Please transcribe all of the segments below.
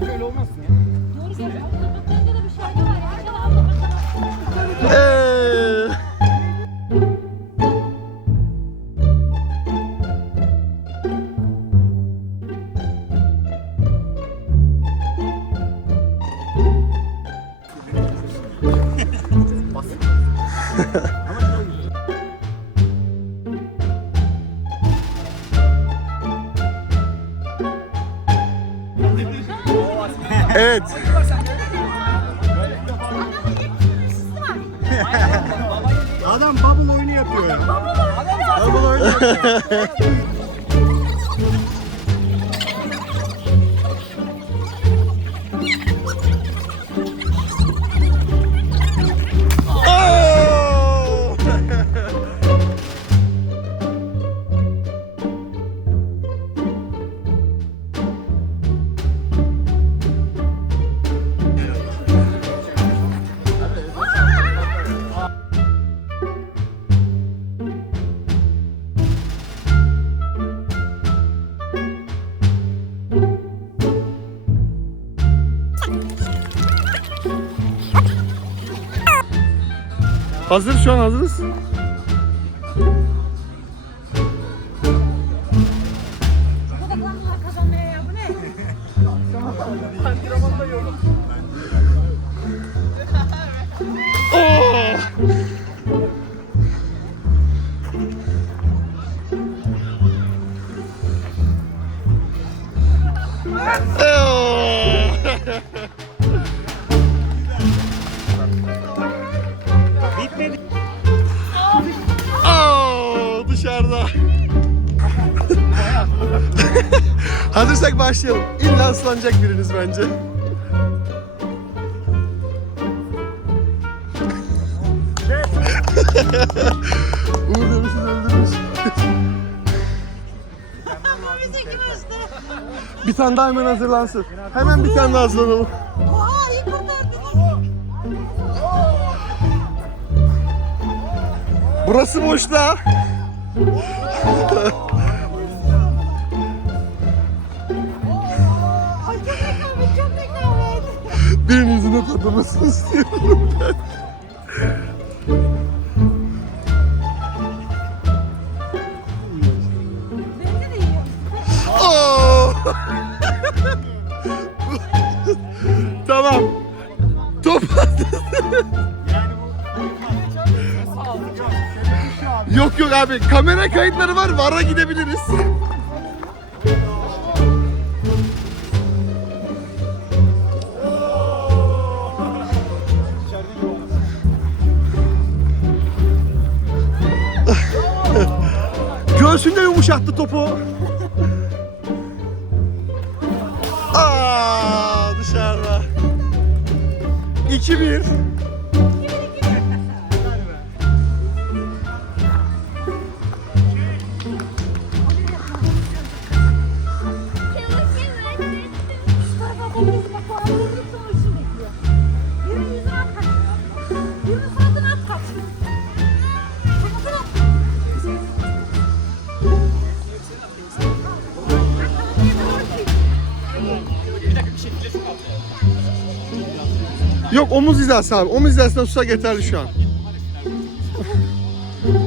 Bence öyle olmasın ya. Evet. Adam bubble oyunu yapıyor ya. Bubble oyunu. Oo! Hazır şu an hazırız. Oo, dışarıda. Hazırsak başlayalım. İlla ıslanacak biriniz bence. Uğur demişsin öldürmüş. bir tane daha hemen hazırlansın. Hemen bir tane daha hazırlanalım. Burası boş rekabet. Birinin yüzüne patlamasını istiyorum ben. De tamam. Top Yok abi kamera kayıtları var vara gidebiliriz. Göğsünde yumuşattı topu. Aa dışarıda. 2-1. Yok omuz hizası abi. Omuz hizasına tutsak yeterli şu an.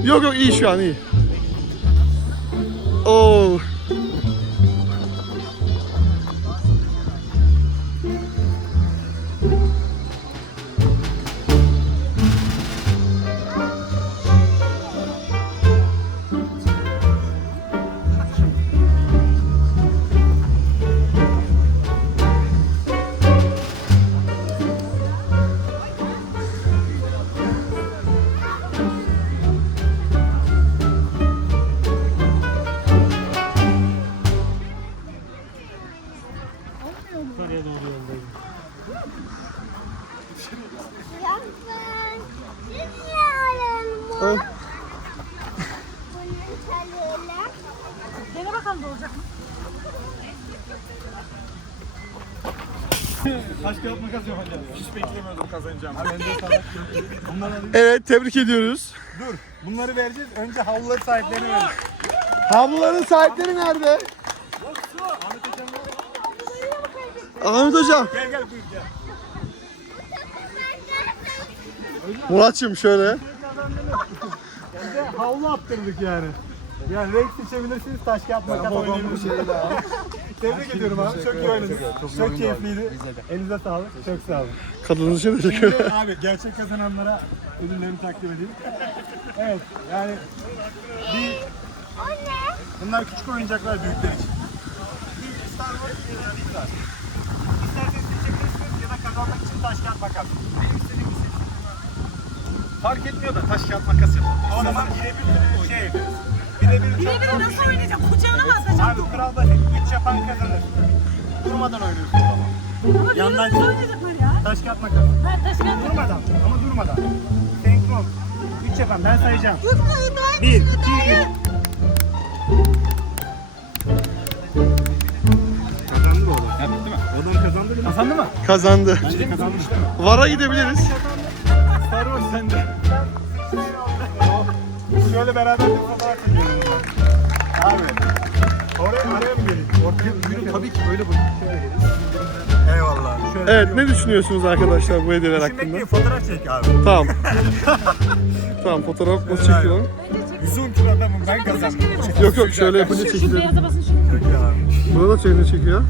yok yok iyi şu an iyi. Oo. Ön- Dene bakalım da olacak mı? Taş kağıt makas yapacağız. Hiç beklemiyordum kazanacağım. Hemen de sana. Bunları alayım. Evet tebrik ediyoruz. Dur. Bunları vereceğiz. Önce havluları sahiplerine vereceğiz. Havluların sahipleri nerede? Ahmet hocam. Gel gel buyur gel. Muratçım şöyle. Havlu attırdık yani. Yani renk seçebilirsiniz, taş kağıt makas oynayabilirsiniz. Tebrik ediyorum abi, çok iyi oynadınız. Çok, keyifliydi. Elinize sağlık, çok sağ olun. Kadınız şöyle çekiyor. Şimdi abi gerçek kazananlara ödüllerimi takdim edeyim. Evet, yani bir... Bunlar küçük oyuncaklar büyükler için. Bir Star Wars bir. İsterseniz seçebilirsiniz ya da kazanmak için taş kağıt makas. Benim istediğim. Fark etmiyor da taş kağıt makas yapalım. O zaman birebir bir şey yapıyoruz. Birebir Birebir nasıl oynayacağım? Kucağına mı asacağım? Abi kural basit. 3 yapan kazanır. Durmadan oynuyorsun o zaman. Ama yandan nasıl oynayacaklar ya? Taş kağıt makas. Ha taş kağıt. Durmadan ama durmadan. Senkron. 3 yapan ben sayacağım. Yok mu? Daha 1, 2, 3. Kazandı mı oğlum? Ya bitti mi? Oğlum kazandı mı? Kazandı mı? Kazandı. Bence? Vara gidebiliriz. Wars sende. Şöyle beraber bir fotoğraf çekelim. Abi. Oraya araya mı geleyim? Ortaya yürü tabii ki böyle bu. Şöyle gelin. Eyvallah. Şöyle Evet ne düşünüyorsunuz arkadaşlar bu hediyeler Şimdi hakkında? bekleyin fotoğraf çek abi. Tamam. tamam fotoğraf nasıl çekiyor? Zoom tur adamım ben kazandım. Yok yok şöyle yapınca Şu, şu çekilir. beyaza basın şu. Burada da çekiyor çekiyor.